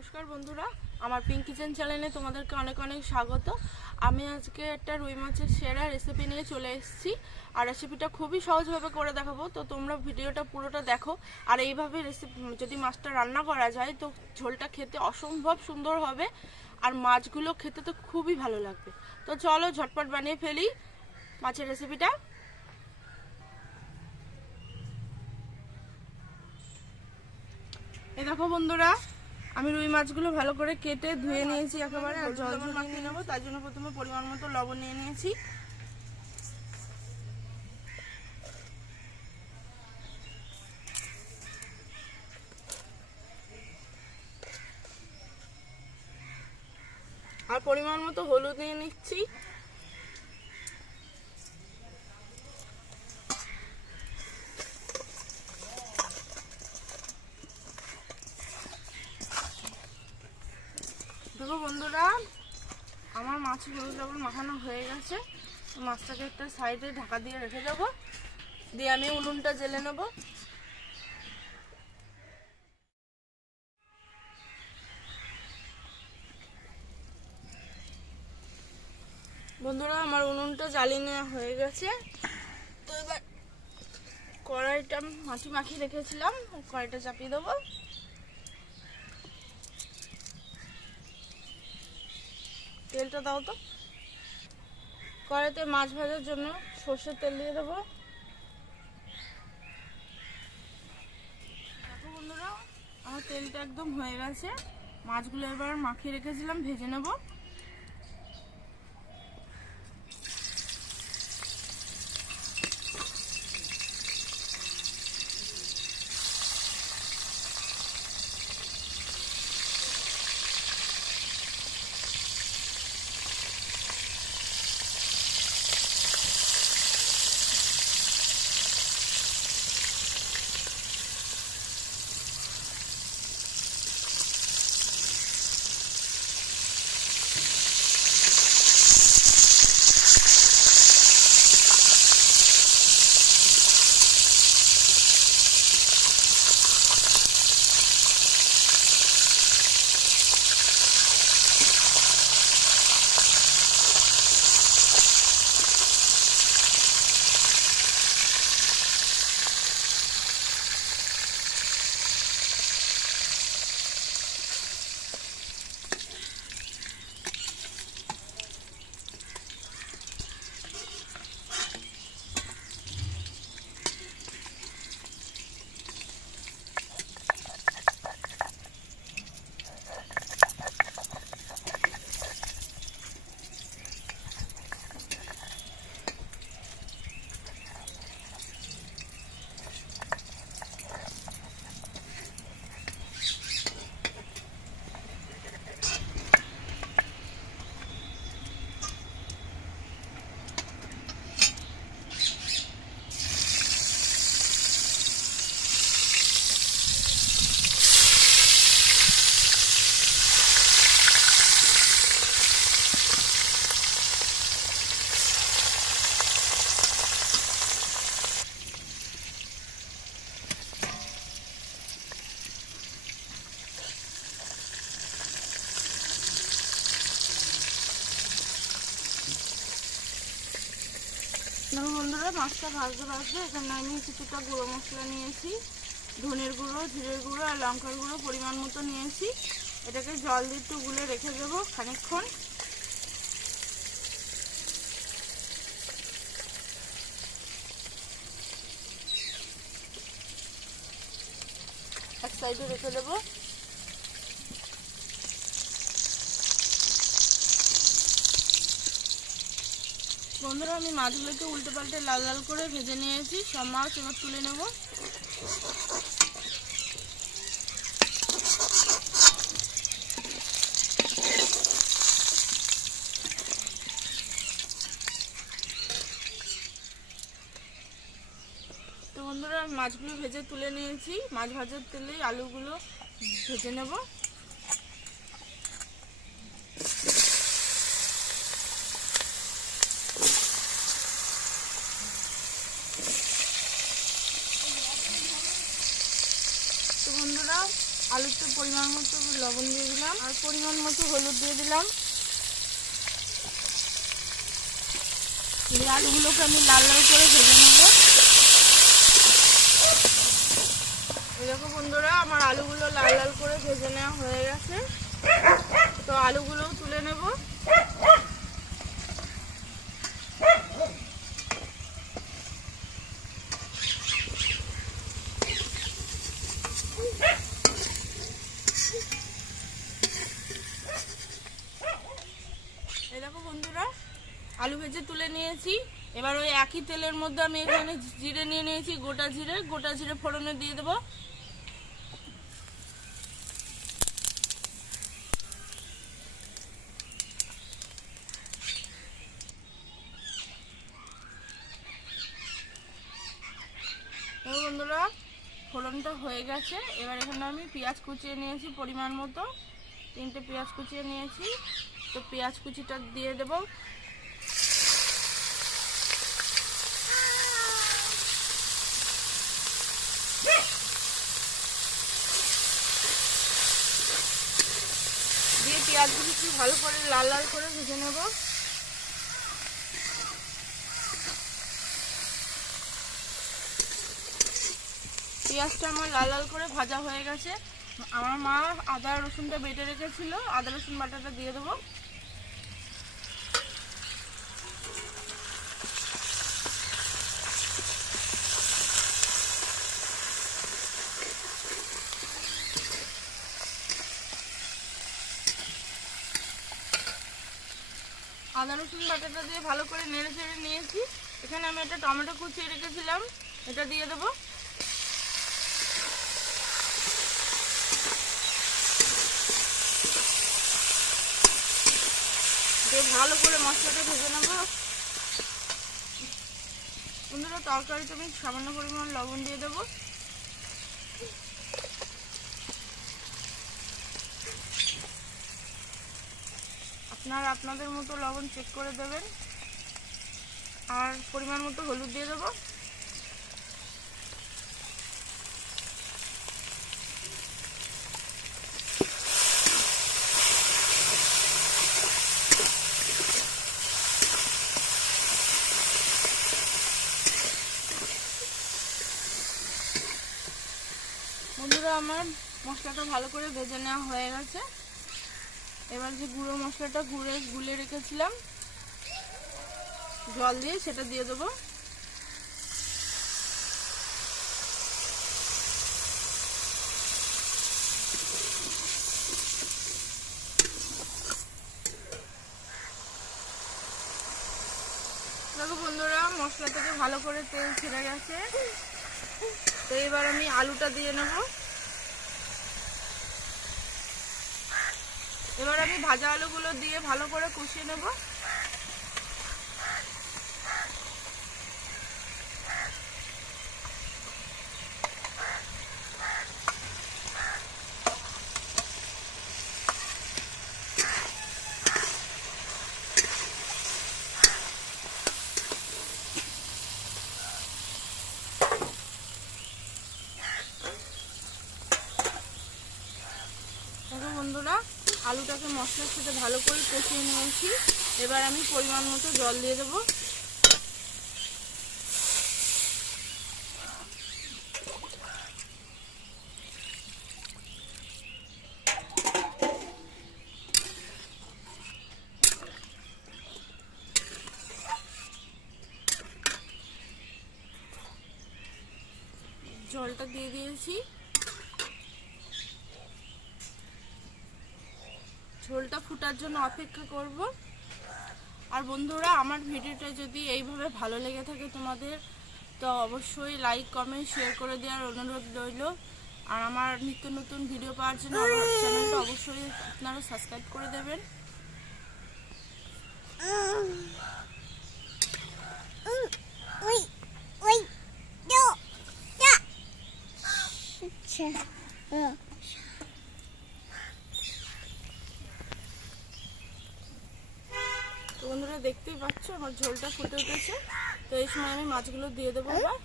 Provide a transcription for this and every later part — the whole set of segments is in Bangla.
নমস্কার বন্ধুরা, আমার পিঙ্ক কিচেন চ্যানেলে তোমাদেরকে অনেক অনেক স্বাগত। আমি আজকে একটা রুই মাছের সেরা রেসিপি নিয়ে চলে এসেছি। আর রেসিপিটা খুবই সহজভাবে করে দেখাবো, তো তোমরা ভিডিওটা পুরোটা দেখো। আর এইভাবে যদি মাছটা রান্না করা যায় তো ঝোলটা খেতে অসম্ভব সুন্দর হবে, আর মাছগুলো খেতে তো খুবই ভালো লাগবে। তো চলো ঝটপট বানিয়ে ফেলি মাছের রেসিপিটা। এই দেখো বন্ধুরা, আমি রুই মাছগুলো ভালো করে কেটে ধুয়ে নিয়েছি একেবারে, আর জল মাখিয়ে নেবো। তার জন্য প্রথমে পরিমাণ মতো লবণ নিয়ে নিয়েছি। আর পরিমাণ মতো হলুদ নিয়ে নিচ্ছি। দেখো বন্ধুরা, আমার মাছ হলুদ লবণ মাখানো হয়ে গেছে। মাছটাকে একটা সাইডে ঢাকা দিয়ে রেখে দেবো, দিয়ে আমি উনুনটা জ্বেলে নেব। বন্ধুরা, আমার উনুনটা জ্বালিয়ে নেওয়া হয়ে গেছে। তো এবার কড়াইটা মাটি মাখিয়ে রেখেছিলাম, কড়াইটা চাপিয়ে দেবো। তেলটা দাও তো। কড়াইতে মাছ ভাজার জন্য সর্ষের তেল দিয়ে দেবো। দেখো বন্ধুরা, আমার তেলটা একদম হয়ে গেছে। মাছগুলো এবার মাখিয়ে রেখেছিলাম ভেজে নেব। দেখো বন্ধুরা, মাছটা ভাজতে ভাজতে এখানে আমি কিছুটা গুঁড়ো মশলা নিয়েছি। ধনের গুঁড়ো, জিরের গুঁড়ো আর লঙ্কার গুঁড়ো পরিমাণ মতো নিয়েছি। এটাকে জল দিয়ে একটু গুলে রেখে দেবো খানিকক্ষণ। এক সাইডে রেখে দেবো। বন্ধুরা, আমি মাছগুলোকে উল্টে পাল্টে লাল লাল করে ভেজে নিয়েছি। সব মাছ এবার তুলে নেব। তো বন্ধুরা, মাছগুলো ভেজে তুলে নিয়েছি। মাছ ভাজার তেলে আলুগুলো ভেজে নেব। তো বন্ধুরা, আলুটা পরিমাণ মতো লবণ দিয়ে দিলাম আর পরিমাণ মতো হলুদ দিয়ে দিলাম। এই আলুগুলোকে আমি লাল লাল করে ভেজে নেব। দেখো বন্ধুরা, আমার আলুগুলো লাল লাল করে ভেজে নেওয়া হয়ে গেছে। তো আলুগুলোও তুলে নেব। এই দেখো বন্ধুরা, আলু ভেজে তুলে নিয়েছি। এবার ওই একই তেলের মধ্যে আমি এখানে জিরে নিয়ে নিয়েছি, গোটা জিরে ফোড়নে দিয়ে দেবো। বন্ধুরা, ফোড়নটা হয়ে গেছে। এবার এখানে আমি পেঁয়াজ কুচিয়ে নিয়েছি পরিমাণ মতো, 3টে পেঁয়াজ কুচিয়ে নিয়েছি। তো পেঁয়াজ কুচিটা দিয়ে দেব। দিয়ে পেঁয়াজ কুচি ভালো করে লাল লাল করে ভেজে নেব। পেঁয়াজটা আমার লাল লাল করে ভাজা হয়ে গেছে। আমার মা আদা রসুনটা বেটে রেখেছিল, আদা রসুন বাটাটা দিয়ে দেবো। আদা রসুন বাটাটা দিয়ে ভালো করে নেড়ে চেড়ে নিয়েছি। এখানে আমি একটা টমেটো কুচিয়ে রেখেছিলাম, এটা দিয়ে দেবো। দিয়ে ভালো করে মশলাটা ভেজে নেব। বন্ধুরা, তরকারিতে আমি সামান্য পরিমাণ লবণ দিয়ে দেবো। আপনারা আপনাদের মতো লবণ চেক করে দেবেন। আর পরিমাণ মতো হলুদ দিয়ে দেবো। বন্ধুরা, আমার মশলাটা ভালো করে ভেজে নেওয়া হয়ে গেছে। এবার যে গুঁড়ো মশলাটা গুলে রেখেছিলাম জল দিয়ে, সেটা দিয়ে দেবো। দেখো বন্ধুরা, মশলা থেকে ভালো করে তেল ছেড়ে গেছে। তো এবার আমি আলুটা দিয়ে নেব। এবার আমি ভাজা আলুগুলো দিয়ে ভালো করে কষিয়ে নেব। দেখো বন্ধুরা, আলুটাকে মশলার সাথে ভালো করে কষিয়ে নিয়েছি। এবার আমি পরিমাণ মতো জল দিয়ে দেবো। জলটা দিয়ে দিয়েছি। ঝোলটা ফুটার জন্য অপেক্ষা করব। আর বন্ধুরা, আমার ভিডিওটা যদি এইভাবে ভালো লেগে থাকে তোমাদের, তো অবশ্যই লাইক কমেন্ট শেয়ার করে দেওয়ার অনুরোধ রইল। আর আমার নিত্য নতুন ভিডিও পাওয়ার জন্য আমার চ্যানেলটা অবশ্যই আপনারা সাবস্ক্রাইব করে দেবেন। তো বন্ধুরা, দেখতেই পাচ্ছ আমার ঝোলটা ফুটে উঠেছে। তো এই সময় আমি মাছগুলো দিয়ে দেবো। এবার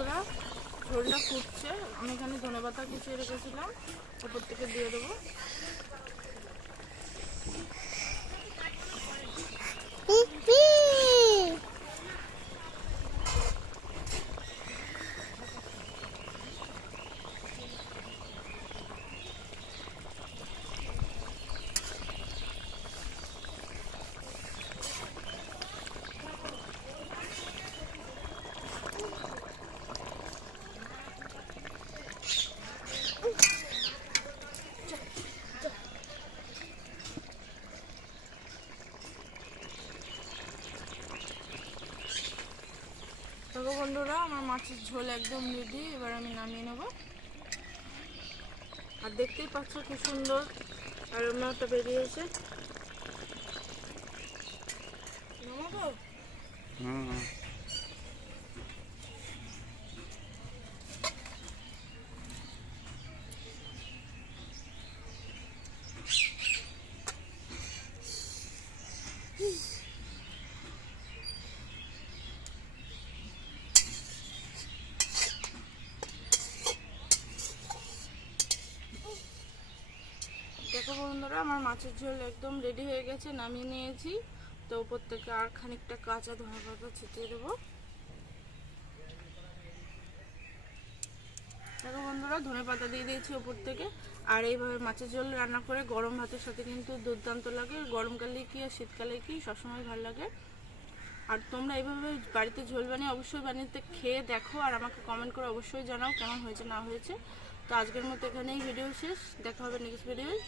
বন্ধুরা, ঝোলটা ফুটছে। আমি এখানে ধনেপাতা কুচিয়ে রেখেছিলাম, ওপর থেকে দিয়ে দেবো। দেখো বন্ধুরা, আমার মাছের ঝোল একদম রেডি। এবার আমি নামিয়ে নেব। আর দেখতেই পাচ্ছ কি সুন্দর অ্যারোমাটা বেরিয়েছে। দেখো বন্ধুরা, আমার মাছের ঝোল একদম রেডি হয়ে গেছে, নামিয়ে নিয়েছি। তো উপর থেকে আর খানিকটা কাঁচা ধনেপাতা ছিটিয়ে দেবো। দেখো বন্ধুরা, ধনেপাতা দিয়ে দিয়েছি উপর থেকে। আর এইভাবে মাছের ঝোল রান্না করে গরম ভাতের সাথে কিন্তু দুর্দান্ত লাগে। গরমকালে কি আর শীতকালে কি সবসময় ভালো লাগে। আর তোমরা এইভাবে বাড়িতে ঝোল বানিয়ে অবশ্যই বানিয়ে খেয়ে দেখো, আর আমাকে কমেন্ট করে অবশ্যই জানাও কেমন হয়েছে না হয়েছে। তো আজকের মতো এখানেই ভিডিও শেষ। দেখা হবে নেক্সট ভিডিওয়।